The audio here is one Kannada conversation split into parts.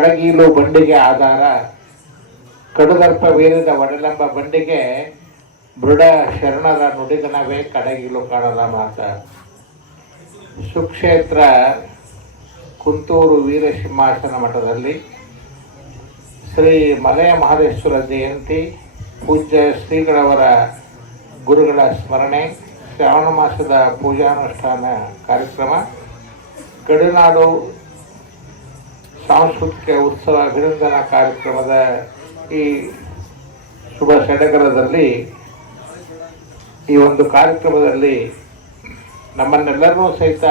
ಕಡಗೀಲು ಬಂಡಿಗೆ ಆಧಾರ ಕಡುದರ್ಪ ವೀರದ ಒಡಲೆಂಬ ಬಂಡಿಗೆ ಮೃಡ ಶರಣರ ನುಡಿಗನವೇ ಕಡಗೀಲು ಕಾಣದ ಮಾತ. ಸುಕ್ಷೇತ್ರ ಕುಂತೂರು ವೀರಸಿಂಹಾಸನ ಮಠದಲ್ಲಿ ಶ್ರೀ ಮಲಯ ಮಹದೇಶ್ವರ ಜಯಂತಿ, ಪೂಜ್ಯ ಶ್ರೀಗಳವರ ಗುರುಗಳ ಸ್ಮರಣೆ, ಶ್ರಾವಣ ಮಾಸದ ಪೂಜಾನುಷ್ಠಾನ ಕಾರ್ಯಕ್ರಮ, ಗಡಿನಾಡು ಸಾಂಸ್ಕೃತಿಕ ಉತ್ಸವ ಅಭಿನಂದನಾ ಕಾರ್ಯಕ್ರಮದ ಈ ಶುಭ ಸಡಗರದಲ್ಲಿ ಈ ಒಂದು ಕಾರ್ಯಕ್ರಮದಲ್ಲಿ ನಮ್ಮನ್ನೆಲ್ಲರನ್ನೂ ಸಹಿತ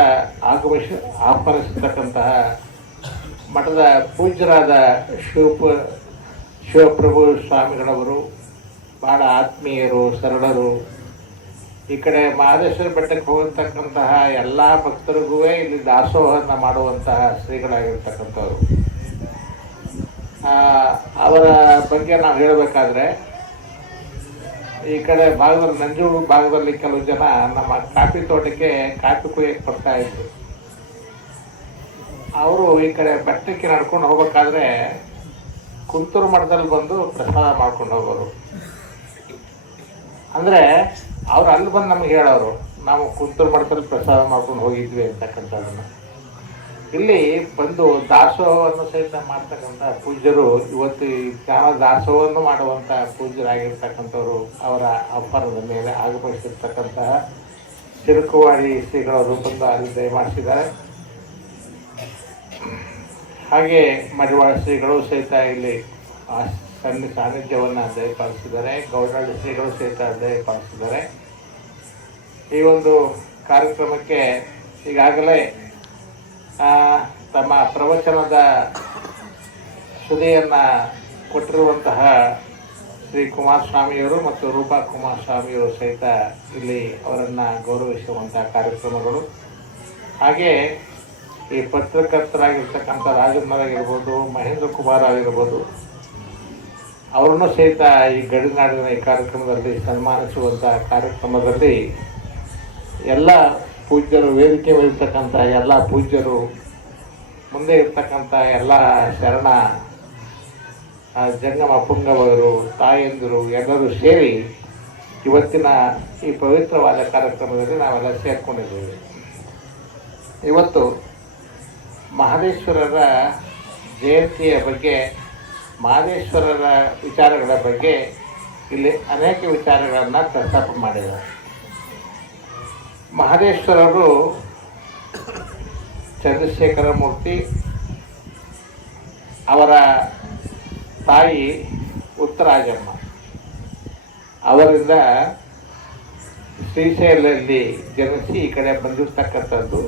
ಆಹ್ವಾನಿಸತಕ್ಕಂತಹ ಮಠದ ಪೂಜ್ಯರಾದ ಶಿವಪ್ರಭು ಸ್ವಾಮಿಗಳವರು ಬಹಳ ಆತ್ಮೀಯರು, ಸರಳರು. ಈ ಕಡೆ ಮಹದೇಶ್ವರ ಬೆಟ್ಟಕ್ಕೆ ಹೋಗತಕ್ಕಂತಹ ಎಲ್ಲ ಭಕ್ತರಿಗೂ ಇಲ್ಲಿ ದಾಸೋಹವನ್ನು ಮಾಡುವಂತಹ ಶ್ರೀಗಳಾಗಿರ್ತಕ್ಕಂಥವ್ರು. ಅವರ ಬಗ್ಗೆ ನಾವು ಹೇಳಬೇಕಾದ್ರೆ ಈ ಕಡೆ ಭಾಗದಲ್ಲಿ ನಂಜೂರು ಭಾಗದಲ್ಲಿ ಕೆಲವು ಜನ ನಮ್ಮ ಕಾಫಿ ತೋಟಕ್ಕೆ ಕಾಫಿ ಕುಯ್ಯಕ್ಕೆ ಬರ್ತಾ ಇದ್ರು. ಅವರು ಈ ಕಡೆ ಬೆಟ್ಟಕ್ಕೆ ನಡ್ಕೊಂಡು ಹೋಗ್ಬೇಕಾದ್ರೆ ಕುಂತೂರು ಮಠದಲ್ಲಿ ಬಂದು ಪ್ರಸಾದ ಮಾಡ್ಕೊಂಡು ಹೋಗೋರು. ಅಂದರೆ ಅವ್ರು ಅಲ್ಲಿ ಬಂದು ನಮ್ಗೆ ಹೇಳೋರು, ನಾವು ಕುಂತೂರು ಮಠದಲ್ಲಿ ಪ್ರಸಾದ ಮಾಡ್ಕೊಂಡು ಹೋಗಿದ್ವಿ ಅಂತಕ್ಕಂಥದ್ದನ್ನು. ಇಲ್ಲಿ ಬಂದು ದಾಸೋಹವನ್ನು ಸಹಿತ ಮಾಡ್ತಕ್ಕಂಥ ಪೂಜ್ಯರು ಇವತ್ತು ಈ ಜ್ಞಾನ ದಾಸೋಹವನ್ನು ಮಾಡುವಂಥ ಪೂಜ್ಯರಾಗಿರ್ತಕ್ಕಂಥವ್ರು ಅವರ ಆಹ್ವಾನದ ಮೇಲೆ ಆಗಮಿಸಿರ್ತಕ್ಕಂತಹ ಚಿರುಕುವಾಡಿ ಶ್ರೀಗಳವರು ಬಂದು ಅಲ್ಲಿ ದಯಮಾಡಿಸಿದ್ದಾರೆ. ಹಾಗೆ ಮಡಿವಾಳ ಶ್ರೀಗಳು ಸಹಿತ ಇಲ್ಲಿ ಸಾನ್ನಿಧ್ಯವನ್ನು ದಯಪಾಲಿಸಿದ್ದಾರೆ. ಗೌಡಳ್ಳಿ ಶ್ರೀಗಳು ಸಹಿತ ದಯಪಾಲಿಸಿದ್ದಾರೆ. ಈ ಒಂದು ಕಾರ್ಯಕ್ರಮಕ್ಕೆ ಈಗಾಗಲೇ ತಮ್ಮ ಪ್ರವಚನದ ಸುದೆಯನ್ನು ಕೊಟ್ಟಿರುವಂತಹ ಶ್ರೀ ಕುಮಾರಸ್ವಾಮಿಯವರು ಮತ್ತು ರೂಪಾ ಕುಮಾರಸ್ವಾಮಿಯವರು ಸಹಿತ ಇಲ್ಲಿ ಅವರನ್ನು ಗೌರವಿಸುವಂಥ ಕಾರ್ಯಕ್ರಮಗಳು, ಹಾಗೆ ಈ ಪತ್ರಕರ್ತರಾಗಿರ್ತಕ್ಕಂಥ ರಾಜಮ್ಮರಾಗಿರ್ಬೋದು, ಮಹೇಂದ್ರ ಕುಮಾರ್ ಆಗಿರ್ಬೋದು, ಅವರನ್ನು ಸಹಿತ ಈ ಗಡಿನಾಡಿನ ಈ ಕಾರ್ಯಕ್ರಮದಲ್ಲಿ ಸನ್ಮಾನಿಸುವಂಥ ಕಾರ್ಯಕ್ರಮದಲ್ಲಿ ಎಲ್ಲ ಪೂಜ್ಯರು, ವೇದಿಕೆ ಮೇಲಿರ್ತಕ್ಕಂಥ ಎಲ್ಲ ಪೂಜ್ಯರು, ಮುಂದೆ ಇರ್ತಕ್ಕಂಥ ಎಲ್ಲ ಶರಣ ಜಂಗಮ ಪುಂಗವರು, ತಾಯಂದಿರು ಎಲ್ಲರೂ ಸೇರಿ ಇವತ್ತಿನ ಈ ಪವಿತ್ರವಾದ ಕಾರ್ಯಕ್ರಮದಲ್ಲಿ ನಾವೆಲ್ಲ ಸೇರ್ಕೊಂಡಿದ್ದೇವೆ. ಇವತ್ತು ಮಹದೇಶ್ವರರ ಜಯಂತಿಯ ಬಗ್ಗೆ, ಮಹದೇಶ್ವರರ ವಿಚಾರಗಳ ಬಗ್ಗೆ ಇಲ್ಲಿ ಅನೇಕ ವಿಚಾರಗಳನ್ನು ಪ್ರಸ್ತಾಪ ಮಾಡಿದ್ದಾರೆ. ಮಹದೇಶ್ವರರು ಚಂದ್ರಶೇಖರ ಮೂರ್ತಿ, ಅವರ ತಾಯಿ ಉತ್ತರಾಜಮ್ಮ, ಅವರಿಂದ ಶ್ರೀಶೈಲದಲ್ಲಿ ಜನಿಸಿ ಈ ಕಡೆ ಬಂದಿರತಕ್ಕಂಥದ್ದು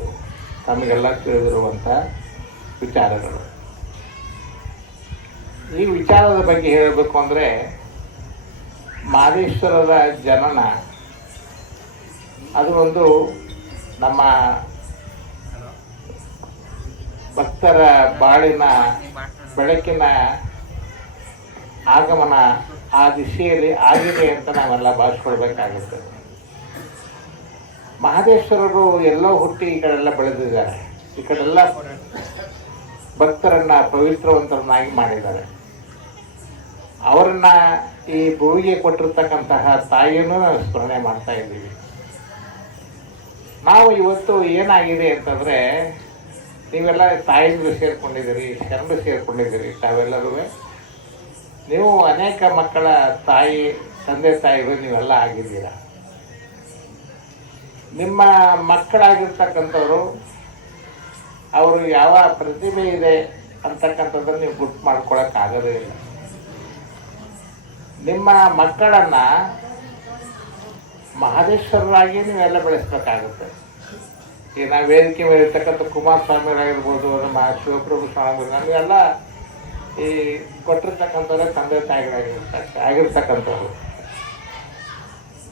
ನಮಗೆಲ್ಲ ತಿಳಿದಿರುವಂಥ ವಿಚಾರಗಳು. ಈ ವಿಚಾರದ ಬಗ್ಗೆ ಹೇಳಬೇಕು ಅಂದರೆ, ಮಹದೇಶ್ವರರ ಜನನ ಅದು ಒಂದು ನಮ್ಮ ಭಕ್ತರ ಬಾಳಿನ ಬೆಳಕಿನ ಆಗಮನ ಆ ದಿಶೆಯಲ್ಲಿ ಆಗಿದೆ ಅಂತ ನಾವೆಲ್ಲ ಭಾವಿಸ್ಕೊಳ್ಬೇಕಾಗುತ್ತೆ. ಮಹದೇಶ್ವರರು ಎಲ್ಲೋ ಹುಟ್ಟಿ ಈ ಕಡೆಲ್ಲ ಬೆಳೆದಿದ್ದಾರೆ. ಈ ಕಡೆಲ್ಲ ಭಕ್ತರನ್ನು ಪವಿತ್ರವಂತರನ್ನಾಗಿ ಮಾಡಿದ್ದಾರೆ. ಅವರನ್ನು ಈ ಭೂಮಿಗೆ ಕೊಟ್ಟಿರ್ತಕ್ಕಂತಹ ತಾಯಿಯನ್ನು ನಾವು ಸ್ಮರಣೆ ಮಾಡ್ತಾ ಇದ್ದೀವಿ. ನಾವು ಇವತ್ತು ಏನಾಗಿದೆ ಅಂತಂದರೆ, ನೀವೆಲ್ಲ ತಾಯಿಗಳು ಸೇರಿಕೊಂಡಿದ್ದೀರಿ, ಶರಣರು ಸೇರಿಕೊಂಡಿದ್ದೀರಿ. ತಾವೆಲ್ಲರೂ ನೀವು ಅನೇಕ ಮಕ್ಕಳ ತಾಯಿ, ತಂದೆ ತಾಯಿಗಳು ನೀವೆಲ್ಲ ಆಗಿದ್ದೀರ. ನಿಮ್ಮ ಮಕ್ಕಳಾಗಿರ್ತಕ್ಕಂಥವ್ರು ಅವರು ಯಾವ ಪ್ರತಿಭೆ ಇದೆ ಅಂತಕ್ಕಂಥದ್ದನ್ನು ನೀವು ಗುರ್ತು ಮಾಡ್ಕೊಳಕ್ಕಾಗೋದೇ ಇಲ್ಲ. ನಿಮ್ಮ ಮಕ್ಕಳನ್ನು ಮಹದೇಶ್ವರರಾಗಿ ನೀವೆಲ್ಲ ಬೆಳೆಸ್ಬೇಕಾಗುತ್ತೆ. ಈಗ ನಾವು ವೇದಿಕೆ ಮೇಲೆ ಇರ್ತಕ್ಕಂಥ ಕುಮಾರಸ್ವಾಮಿಗಳಾಗಿರ್ಬೋದು, ನಮ್ಮ ಶಿವಪ್ರಭು ಸ್ವಾಮಿ, ನಮಗೆಲ್ಲ ಈ ಕೊಟ್ಟಿರ್ತಕ್ಕಂಥವ್ರೆ ತಂದೆ ತಾಯಿಗಳಾಗಿರ್ತಕ್ಕಂಥವ್ರು.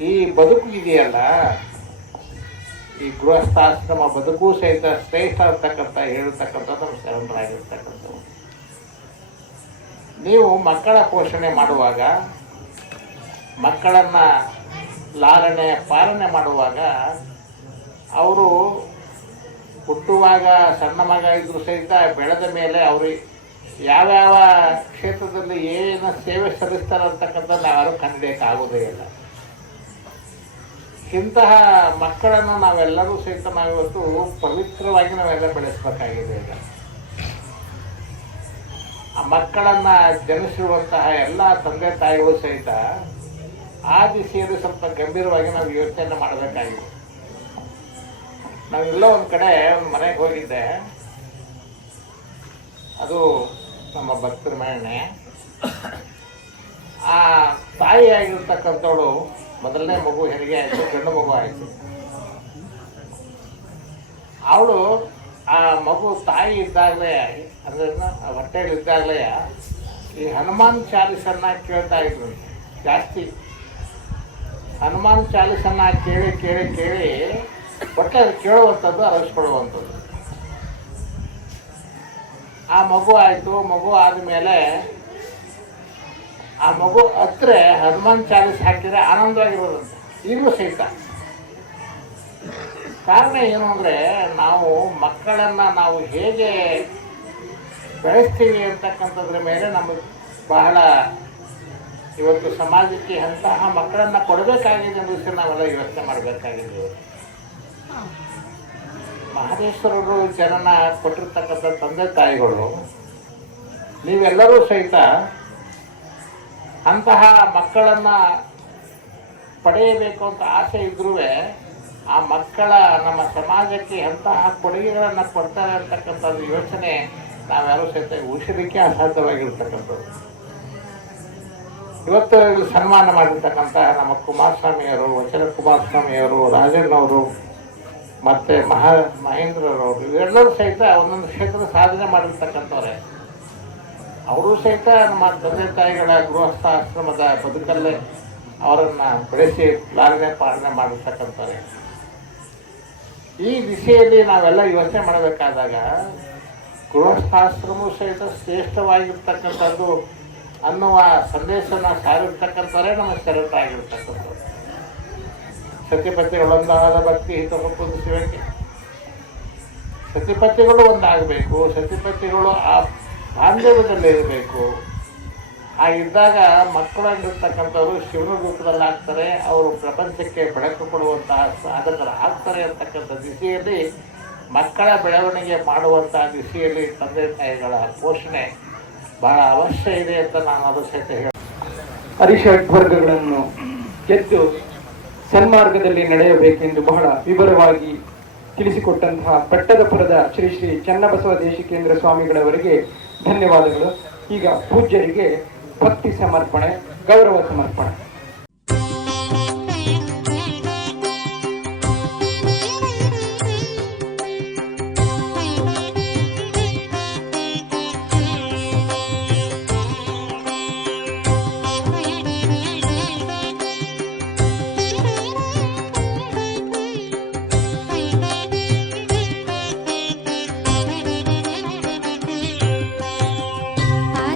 ಈ ಬದುಕು ಇದೆಯಲ್ಲ, ಈ ಗೃಹಸ್ಥಾಶ್ರಮ ಬದುಕು ಸಹಿತ ಶ್ರೇಷ್ಠ ಅಂತಕ್ಕಂಥ ಹೇಳ್ತಕ್ಕಂಥದ್ದು ನಮ್ಮ ಶರಣರಾಗಿರ್ತಕ್ಕಂಥವು. ನೀವು ಮಕ್ಕಳ ಪೋಷಣೆ ಮಾಡುವಾಗ, ಮಕ್ಕಳನ್ನು ಲಾಲನೆ ಪಾಲನೆ ಮಾಡುವಾಗ, ಅವರು ಹುಟ್ಟುವಾಗ ಸಣ್ಣ ಮಗ ಇದ್ದರೂ ಸಹಿತ ಬೆಳೆದ ಮೇಲೆ ಅವರು ಯಾವ್ಯಾವ ಕ್ಷೇತ್ರದಲ್ಲಿ ಏನು ಸೇವೆ ಸಲ್ಲಿಸ್ತಾರೆ ಅಂತಕ್ಕಂಥ ನಾವ್ಯಾರು ಕಂಡಿಡಿಯೋಕ್ಕಾಗೋದೇ ಇಲ್ಲ. ಇಂತಹ ಮಕ್ಕಳನ್ನು ನಾವೆಲ್ಲರೂ ಸಹಿತ ನಾವಿವತ್ತು ಪವಿತ್ರವಾಗಿ ನಾವೆಲ್ಲ ಬೆಳೆಸಬೇಕಾಗಿದೆ. ಈಗ ಆ ಮಕ್ಕಳನ್ನ ಜನಿಸಿರುವಂತಹ ಎಲ್ಲ ತಂದೆ ತಾಯಿಗಳು ಸಹಿತ ಆ ದಿಸೆಯಲ್ಲಿ ಸ್ವಲ್ಪ ಗಂಭೀರವಾಗಿ ನಾವು ಯೋಚನೆ ಮಾಡಬೇಕಾಗಿದೆ. ನಾವೆಲ್ಲೋ ಒಂದು ಕಡೆ ಒಂದು ಮನೆಗೆ ಹೋಗಿದ್ದೆ, ಅದು ನಮ್ಮ ಭಕ್ತರ ಮನೆ. ಆ ತಾಯಿ ಆಗಿರ್ತಕ್ಕಂಥವಳು ಮೊದಲನೇ ಮಗು ಹೆರಿಗೆ ಆಯಿತು, ಗಂಡು ಮಗು ಆಯಿತು. ಅವಳು ಆ ಮಗು ತಾಯಿ ಇದ್ದಾಗಲೇ ಅಂದ್ರೆ ಹೊಟ್ಟೆಯಲ್ಲಿ ಇದ್ದಾಗಲೇ ಈ ಹನುಮಾನ್ ಚಾಲೀಸನ್ನ ಕೇಳ್ತಾ ಇದ್ರು ಜಾಸ್ತಿ. ಹನುಮಾನ್ ಚಾಲೀಸನ್ನ ಕೇಳಿ ಕೇಳಿ ಕೇಳಿ ಹೊಟ್ಟೆ ಕೇಳುವಂಥದ್ದು, ಅರಗಿಸ್ಕೊಳ್ಳುವಂಥದ್ದು. ಆ ಮಗು ಆಯಿತು. ಮಗು ಆದಮೇಲೆ ಆ ಮಗು ಹತ್ರ ಹನುಮಾನ್ ಚಾಲೀಸ್ ಹಾಕಿದರೆ ಆನಂದವಾಗಿರೋದಂತೆ ಈಗಲೂ ಸಹಿತ. ಕಾರಣ ಏನು ಅಂದರೆ, ನಾವು ಮಕ್ಕಳನ್ನು ನಾವು ಹೇಗೆ ಬೆಳೆಸ್ತೀವಿ ಅಂತಕ್ಕಂಥದ್ರ ಮೇಲೆ ನಮಗೆ ಬಹಳ ಇವತ್ತು ಸಮಾಜಕ್ಕೆ ಅಂತಹ ಮಕ್ಕಳನ್ನು ಕೊಡಬೇಕಾಗಿದೆ ಅನ್ನೋದು ನಾವೆಲ್ಲ ಯೋಚನೆ ಮಾಡಬೇಕಾಗಿದೆ. ಮಹದೇಶ್ವರರು ಜನನ ಕೊಟ್ಟಿರ್ತಕ್ಕಂಥ ತಂದೆ ತಾಯಿಗಳು, ನೀವೆಲ್ಲರೂ ಸಹಿತ ಅಂತಹ ಮಕ್ಕಳನ್ನು ಪಡೆಯಬೇಕು ಅಂತ ಆಸೆ ಇದ್ರೂ ಆ ಮಕ್ಕಳ ನಮ್ಮ ಸಮಾಜಕ್ಕೆ ಅಂತಹ ಕೊಡುಗೆಗಳನ್ನು ಕೊಡ್ತಾರೆ ಅಂತಕ್ಕಂಥದ್ದು ಯೋಚನೆ ನಾವ್ಯಾರೂ ಸಹಿತ ಊಹಿಸಲಿಕ್ಕೆ ಅಸಾಧ್ಯವಾಗಿರ್ತಕ್ಕಂಥದ್ದು. ಇವತ್ತು ಇಲ್ಲಿ ಸನ್ಮಾನ ಮಾಡಿರ್ತಕ್ಕಂಥ ನಮ್ಮ ಕುಮಾರಸ್ವಾಮಿಯವರು, ವಚನ ಕುಮಾರಸ್ವಾಮಿಯವರು, ರಾಜಣ್ಣವರು ಮತ್ತು ಮಹೇಂದ್ರರವರು, ಇವೆಲ್ಲರೂ ಸಹಿತ ಒಂದೊಂದು ಕ್ಷೇತ್ರದ ಸಾಧನೆ ಮಾಡಿರ್ತಕ್ಕಂಥವ್ರೆ. ಅವರು ಸಹಿತ ನಮ್ಮ ತಂದೆ ತಾಯಿಗಳ ಗೃಹಸ್ಥಾಶ್ರಮದ ಬದುಕಲ್ಲೇ ಅವರನ್ನು ಬೆಳೆಸಿ ಲಾಲನೆ ಪಾಲನೆ ಮಾಡಿರ್ತಕ್ಕಂಥವ್ರೆ. ಈ ದಿಸೆಯಲ್ಲಿ ನಾವೆಲ್ಲ ಯೋಚನೆ ಮಾಡಬೇಕಾದಾಗ ಗೃಹಸ್ಥಾಶ್ರಮವು ಸಹಿತ ಶ್ರೇಷ್ಠವಾಗಿರ್ತಕ್ಕಂಥದ್ದು ಅನ್ನುವ ಸಂದೇಶನ ಸಾರಿರ್ತಕ್ಕಂಥವರೇ ನಮ್ಮ ಶರತ್ತಾಗಿರ್ತಕ್ಕಂಥದ್ದು. ಸತಿಪತಿಗಳೊಂದಾದ ಭಕ್ತಿ ಹಿತಮುಖದ ಸೇವೆಗೆ ಸತಿಪತಿಗಳು ಒಂದಾಗಬೇಕು. ಸತಿಪತಿಗಳು ಆ ಬಾಂಧವ್ಯದಲ್ಲಿ ಇರಬೇಕು. ಇದ್ದಾಗ ಮಕ್ಕಳಾಗಿರ್ತಕ್ಕಂಥವ್ರು ಶಿವನ ರೂಪದಲ್ಲಿ ಆಗ್ತಾರೆ. ಅವರು ಪ್ರಪಂಚಕ್ಕೆ ಬೆಳಕು ಕೊಡುವಂತಹ ಸಾಧಕರು ಆಗ್ತಾರೆ ಅಂತಕ್ಕಂಥ ದಿಸೆಯಲ್ಲಿ ಮಕ್ಕಳ ಬೆಳವಣಿಗೆ ಮಾಡುವಂತಹ ದಿಸೆಯಲ್ಲಿ ತಂದೆ ತಾಯಿಗಳ ಪೋಷಣೆ ಬಹಳ ಅವಶ್ಯ ಇದೆ ಅಂತ ನಾನು ಅದು ಸಹಿತ ಹೇಳ. ಅರಿಷಡ್ ವರ್ಗಗಳನ್ನು ಗೆದ್ದು ಸನ್ಮಾರ್ಗದಲ್ಲಿ ನಡೆಯಬೇಕೆಂದು ಬಹಳ ವಿವರವಾಗಿ ತಿಳಿಸಿಕೊಟ್ಟಂತಹ ಪಟ್ಟದಪುರದ ಶ್ರೀ ಶ್ರೀ ಚನ್ನಬಸವ ದೇಶಿಕೇಂದ್ರ ಸ್ವಾಮಿಗಳವರಿಗೆ ಧನ್ಯವಾದಗಳು. ಈಗ ಪೂಜ್ಯರಿಗೆ ಭಕ್ತಿ ಸಮರ್ಪಣೆ, ಗೌರವ ಸಮರ್ಪಣೆ.